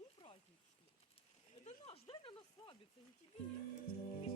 твой праздник. Это наш, дай нам слабиться, не тебе.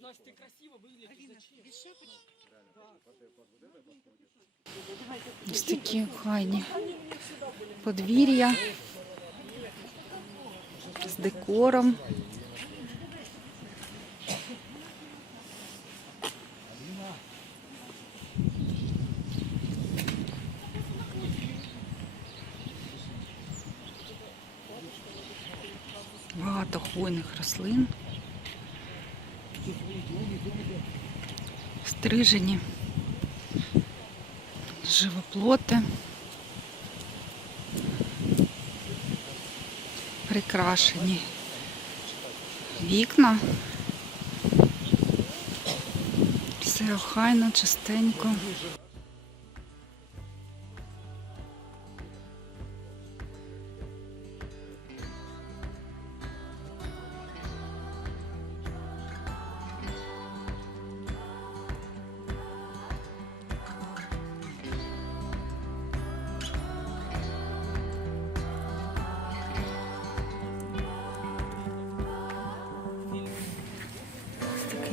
Настя, ты красиво выглядишь. Зачем? Ось такі охайні подвір'я з декором. Багато хвойних рослин. Стрижені живоплоти. Прикрашені вікна. Все охайно, чистенько.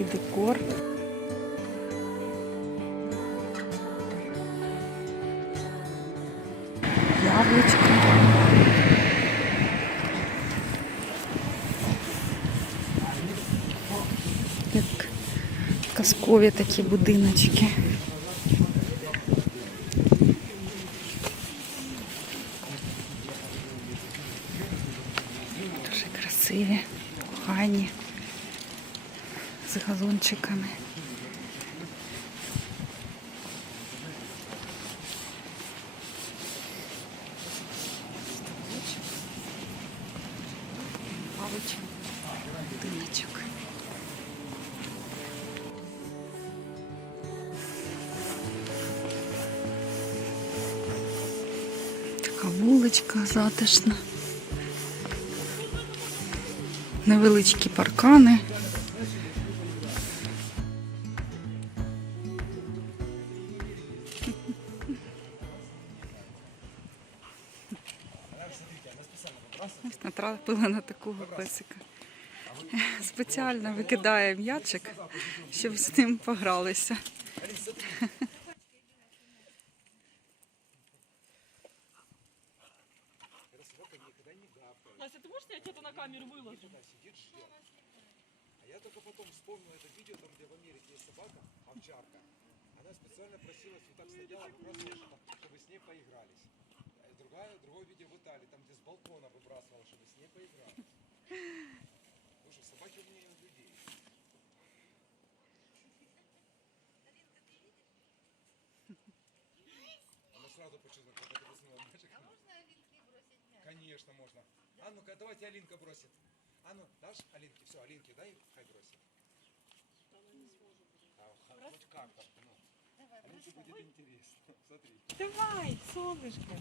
Такий декор. Яблучко. Як казкові такі будиночки. Дуже красиві, охайні з газончиками. Лавочок, будиночок. Така вуличка затишна. Невеличкі паркани. Ось натрапила на такого песика. Спеціально викидає м'ячик, щоб з ним погралися. Настя, ты можешь снять это на камеру выложить? А я только потом вспомнил это видео, там, где в Америке есть собака, овчарка. Она специально просилась, вот так стояла, выбрасывала, чтобы с ней поигрались. А Другая, другое видео в Италии, там, где с балкона выбрасывала, чтобы с ней поигрались. Слушай, собаки умнее людей. Она сразу почувствовала, как это высунула мячик. А можно Алинке бросить мяч? Конечно, можно. А ну-ка, давайте Алинка бросит. А ну, дашь Алинке? Все, Алинке дай, хай бросит. А, ха- хоть как-то, ну. Алинке будет интересно. Смотри. Давай, солнышко.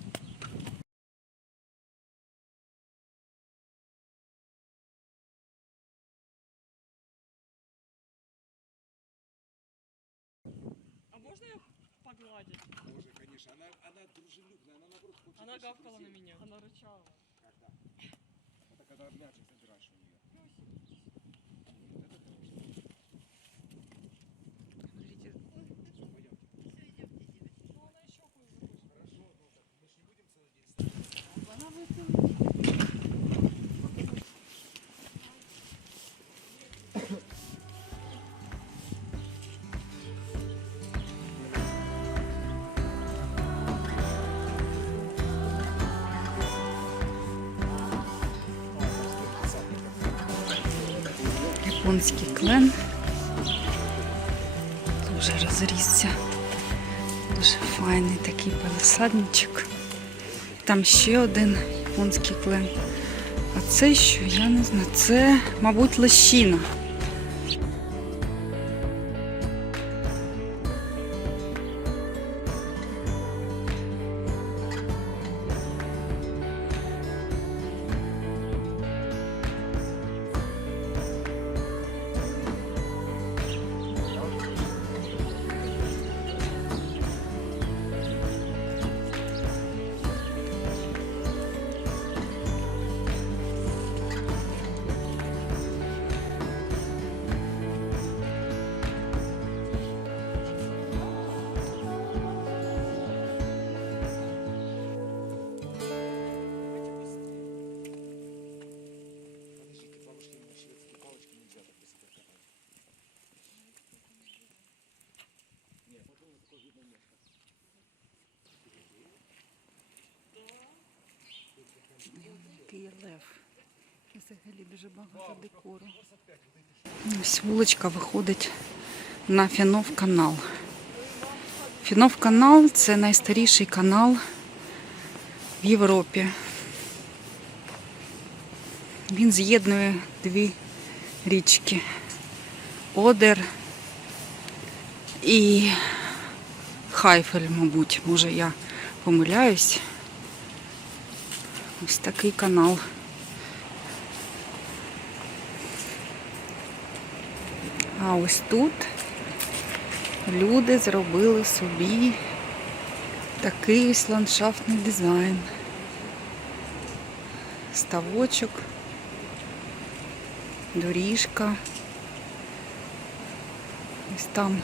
А можно ее погладить? Боже, конечно, она, она дружелюбная, она наоборот хочет Она гавкала на меня. Она рычала. Когда? Это когда мячик японський клен. вже розрісся. Дуже файний такий палисадничок. Там ще один японський клен. А це що? Я не знаю. Це, мабуть, лещина. Який лев. Взагалі дуже багато декору. Ось вуличка виходить на Фінов канал. Фінов канал це найстаріший канал в Європі. Він з'єднує дві річки Одер і Хайфель, мабуть, може я помиляюсь. Ось такий канал. А ось тут люди зробили собі такий ось ландшафтний дизайн. Ставочок, доріжка. Ось там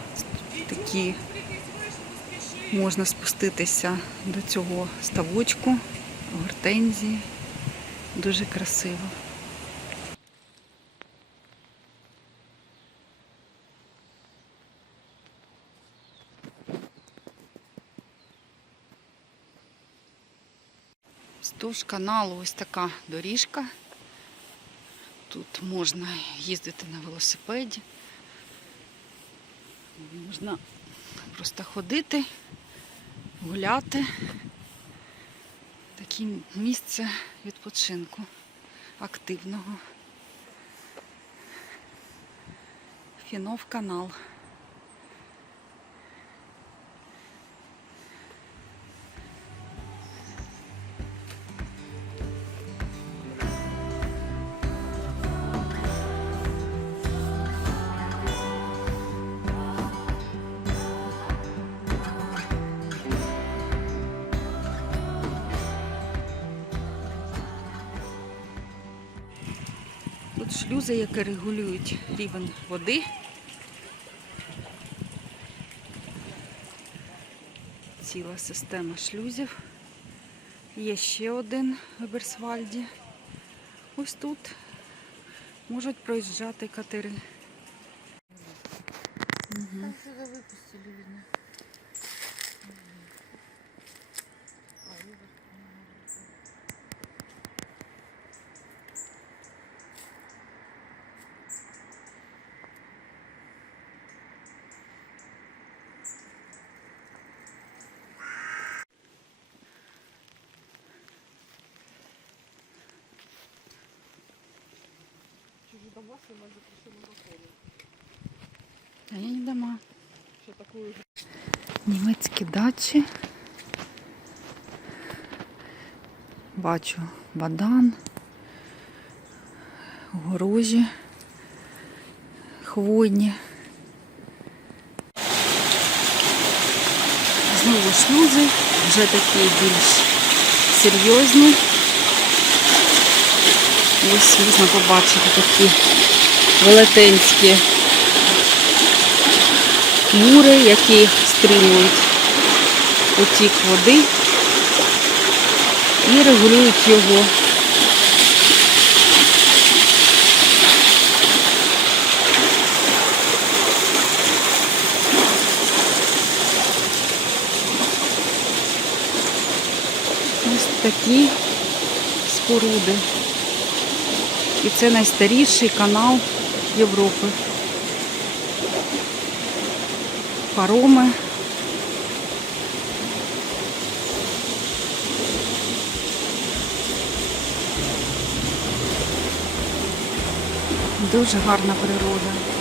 такі можна спуститися до цього ставочку, гортензії. Дуже красиво. Вздовж каналу ось така доріжка. Тут можна їздити на велосипеді. Можна просто ходити, гуляти. Таке місце відпочинку активного. Фінов канал. Тут шлюзи, які регулюють рівень води. Ціла система шлюзів. Є ще один в Берсвальді. Ось тут можуть проїжджати катери. Угу. Сюда выпустили, видно. А я не дома. Німецькі дачі. Бачу бадан, горожі, хвойні. Знову шлюзи, вже такі більш серйозні. Ось можна побачити такі велетенські мури, які стримують потік води і регулюють його. Ось такі споруди. І це найстаріший канал Європи. пароми. Дуже гарна природа.